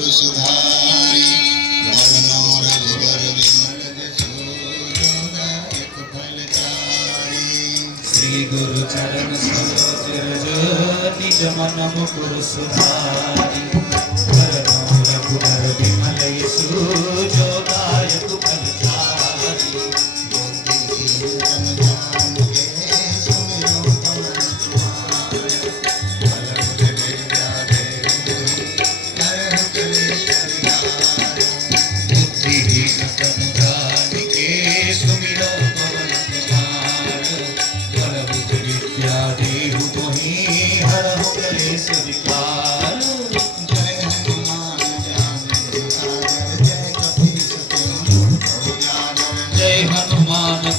गुरु सुधारी भवनौ रघुवर विमल जसु जोदायक फलचारी श्री गुरु चरण सरोज रज निज मन मुकुर सुधारी भवनौ रघुवर विमल जसु जोदायक फलचारी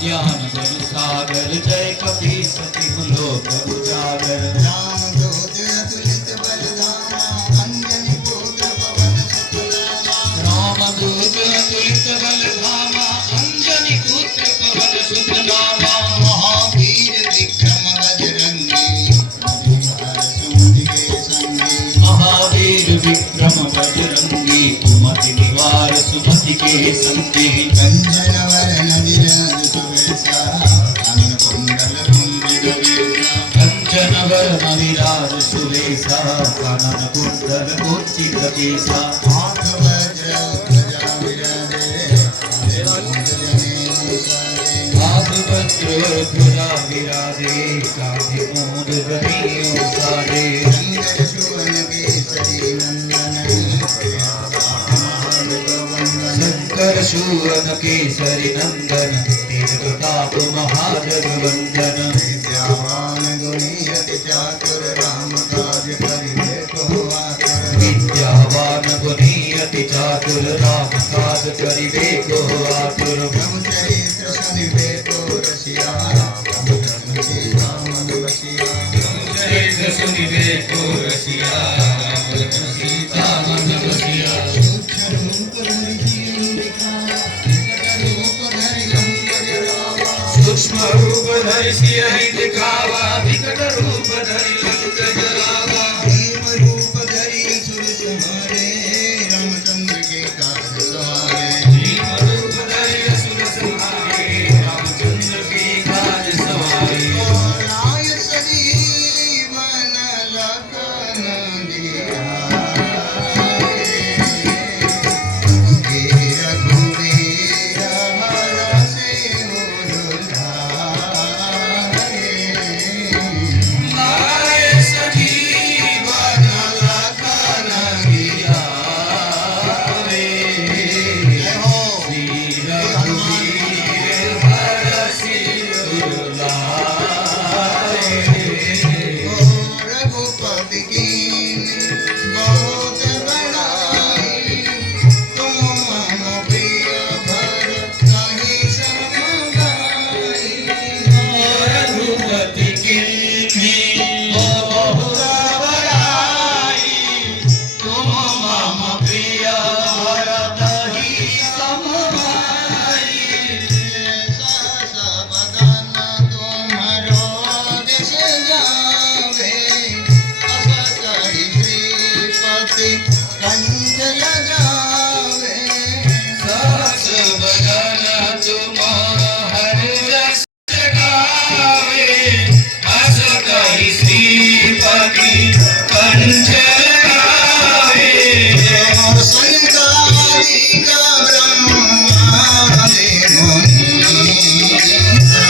ज्ञान गुण सागर जय कपीस तिहु लोक उजागर राम दूत अतुलित बलधामा अंजनी पुत्र पवन सुत नामा राम दूत अतुलित बलधामा अंजनी पुत्र पवन सुत नामा महावीर विक्रम बजरंगी सुमति के संगी महावीर विक्रम बजरंगी कुमति निवार सुमति के संगी कंचन वरण विराज सुबेसा कानन कुंडल कुंजित वेसा कंचन वरण विराज सुबेसा कानन कुंडल कुंजित केसा हाथ वज्र ध्वजा विराजे हाथ वज्र ध्वजा विराजे कांधे मूंज गणेश साजे शंकर सुवन केसरी नंदन शंकर सुवन केसरी नंदन तेज प्रताप महाजगवंदन विद्यावान गुणी अति चातुर राम काज करिबे को आतुर विद्यावान गुणी अति चातुर राम काज करिबे को आतुर प्रभु चरित्र सुनिबे को रसिया प्रभु धर्म सीता मन बसिया चरित्र सुनिबे को रसिया सीता मन बसिया सूक्ष्म रूप धरि जीवन दिखावा रूप धरि लंक जरावा सूक्ष्म रूप धरि सियहि दिखावा विकट रूप धरि लंक जरावा भीम रूप धरि असुर संहारे रामचंद्र के काज सवारे भीम रूप धरि असुर संहारे रामचंद्र के काज सवारे राय सजीवन लखन जियाए रघुवीर हर सिर धारे लाए सजीवन लखन जियावे जय हो श्री रघुवीर हर सिर लाए रघुपति कीन्ही बहुत बड़ाई तुम मम प्रिय भरत कहि सम गाई रघुपति कीन्ही बहुत बड़ाई तुम मम प्रिय भरत ही सम भाई सहस बदन तुम्हरो जस जावे अस कहि श्रीपति कंज लगावे सहस बदन तुम्हार रस गावे हस कहि श्रीपति कंज लगावे और संकारिक ब्रह्मादि मुनीसा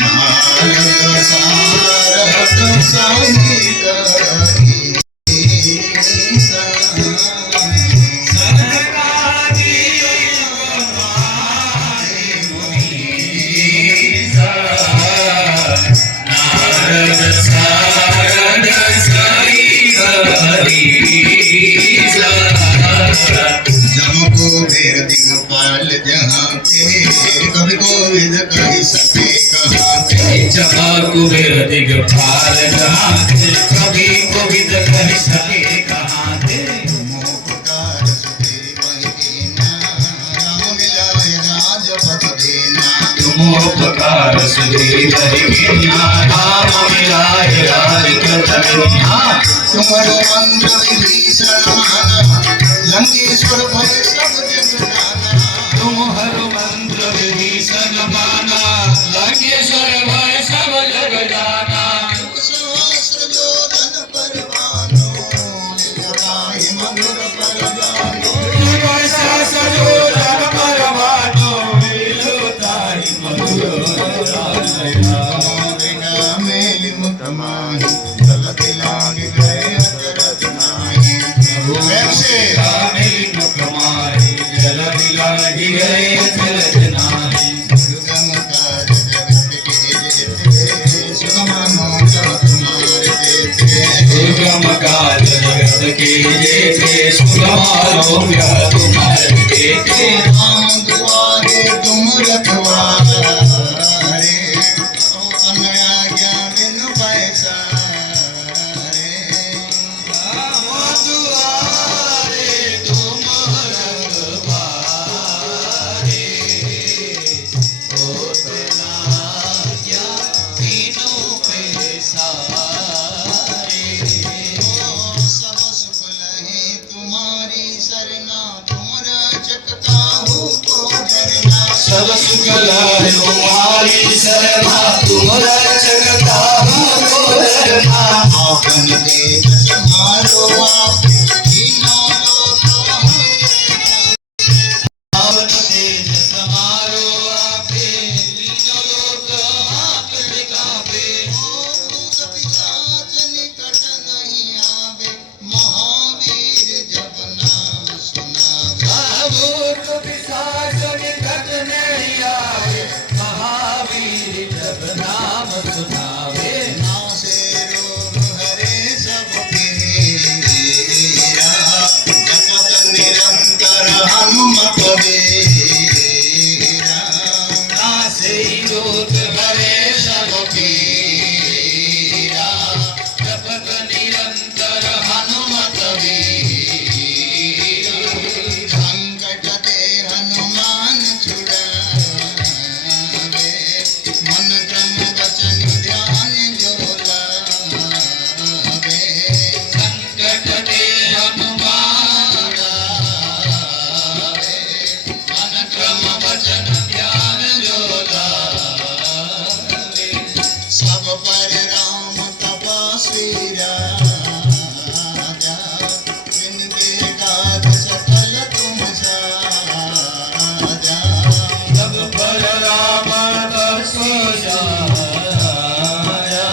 नारद सारद सहित ईसा सनकादि ब्रह्मादि मुनीसा नारद सारद सहित हरीसा जम को वेर दिगपाल जहाँ के कवि कोविद कहि सके कहाँ के जहाँ कुबेर दिगपाल जहाँ थे कभी कोविद कह सके कहाँ थे मोपकार सुग्रीव ही कीन्हा, राम मिलाय राजपथ दीन्हा। तुमोपकार सुग्रीव ही कीन्हा, राम मिलाय राजपथ दीन्हा। तुम्हारो मंत्र विभीषण माना लंकेश्वर भय सब जग जाना तुम हर मंत्र विभीषण माना लंकेश्वर भय सब जग जाना सहस्र जोधन परवानो निजताहि मधुर परवानो सजोधन परवानो विलुताहि मधुर बिना मेलि मुख माहि चलत लाग गए अचरज नाही प्रेम से मेरी मुख माही जल दिलागी गए जलज नाही सुगम काज जगत के जेते सुगमनो तुम्हारे देते दुर्गम काज जगत के जेते सुगमारो यह तुम्हारे देते राम दुआरे तुम रखवारे कन्हैया ज्ञान बिनु पैसारे राम दुआरे तुम रखवारे होत ना क्या तीनों पैसारे सब सुख लहे तुम्हारी सरना तुम रक्षक काहू को डरना सब सुख लाए तुम्हारी शरणा तुम रक्षक काहू को डरना आपन देख समारो आप तीनों लोक पावन तेज समारो आपे तीनों लोक आपे कापे भूत पिशाच निकट नहीं आवे महावीर जब नाम सुनावे भूत पिशाच निकट नहीं आए महावीर जब नाम सुनावे नासे रोग हरे सब पीरा जपत निरंतर हनुमत वीरा नासे रोग हरे सब पीरा जपत निरंतर हनुमत वीरा संकट ते हनुमान छुड़ावे मन क्रम वचन ध्यान जो लावे संकट ते हनुमान आवे, मन क्रम वचन ध्यान जो लावे। सब पर राम तपस्वी राजा जिनके काज सकल तुम साजा सब पर राम दर्शो जाया,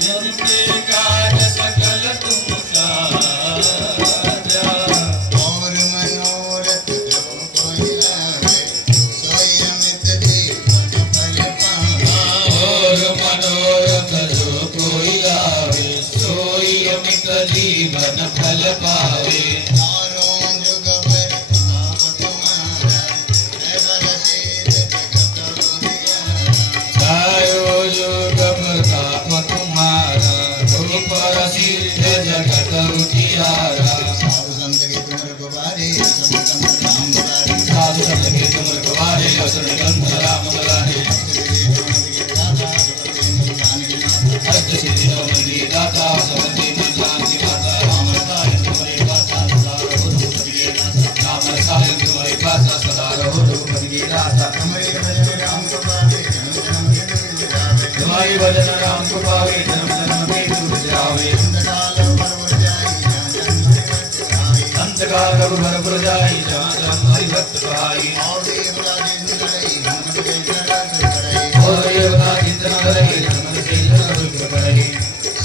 जिनके काज सकल तुम साजा। और मनोरथ जो कोई लावे सोई अमित जीवन फल पावे और मनोरथ जो कोई लावे सोई अमित जीवन फल पावे चारों जुग पर ताप तुम्हारा है बरसीत जगत उजियारा चारों युग प्रताप तुम्हारा रूप सिद्ध जगत उजियारा साधु संत के तुम रघुबारे समतम राम दुलारे साधु संत के तुम रखवारे असुर कंठ राम दुलारे अष्ट सिद्धि नव मंदिर दाता समझे मन शांति माता राम रसाय तुम्हारे पासा सदा रहो दुखिए दाता राम रसाय तुम्हारे पासा सदा रहो दुखिए दाता तुम्हारी भजन राम को पावे जन्म जन्म के दुख जावे अंत काल रघुबर पुर जाई जहाँ जन्म हरि भक्त भाई और ये बता कितना रहे जन्म से दुख करे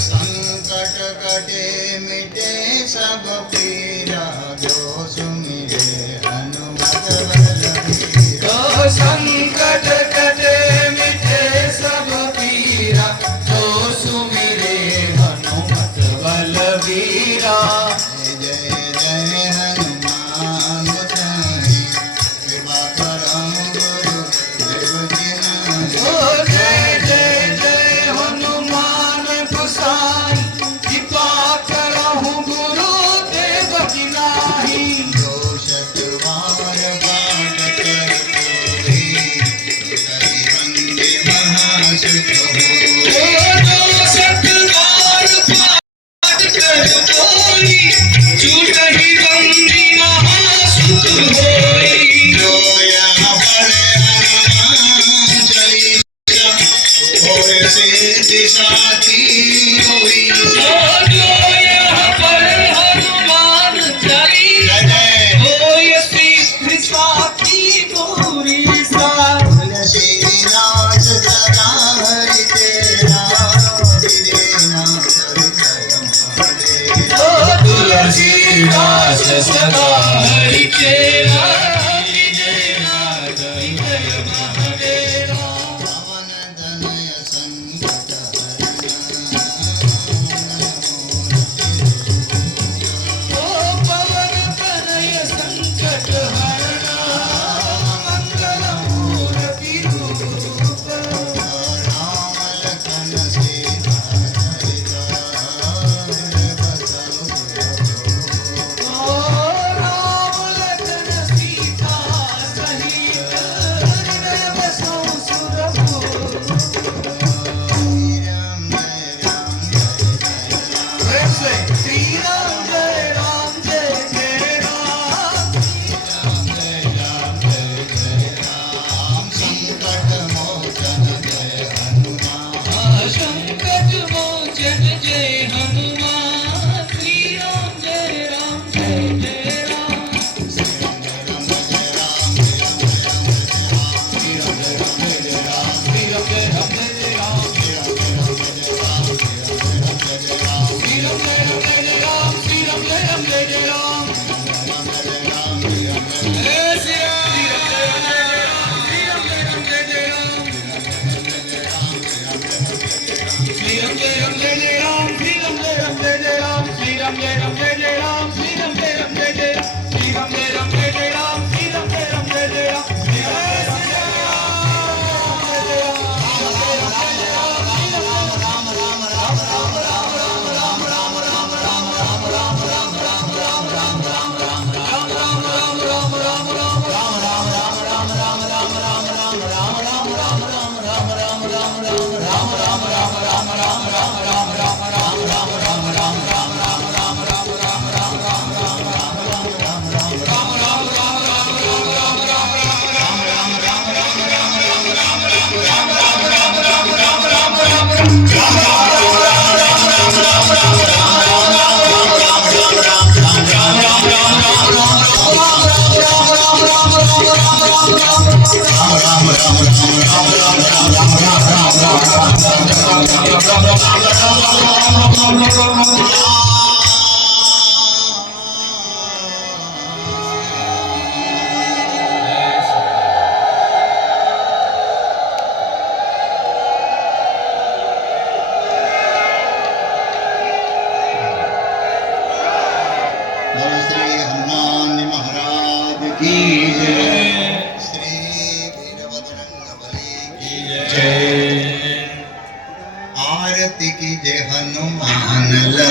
संकट कटे मिटे सब पीरा जो सुमिरे हनुमत बलबीरा तो संकट कटे मिटे सब पीरा जो सुमिरे हनुमत बलबीरा जय जय हनुमान गोसाई कृपा करम गुरु देव की नाई ओ जय जय जय हनुमान गोसाई कृपा करहु गुरु देव की नाही जो शत बार बाट कर कोई साथी कोई जो यहाँ पर हनुमान चली जय जय कोई सिद्ध साथी गौरी सा तुलसीदास सदा हरि तेरा विदेना ओ तुलसीदास सदा हरि चेरा पवन तनय संकट ओ पवन तनय संकट हरणा मंगल मूर्ति रूप राम लखन सीता सहिता ओ राम लखन सीता सहित हृदय बसौ सुरभूप प्रेम से श्री राम जय जय राम संकट मोचन जय हनुमान संकट मोचन जय हनुमान श्री राम जय राम बोलो श्री हनुमान महाराज की जय श्री वीरभद्रंग बली की जय आरती की जय हनुमान लला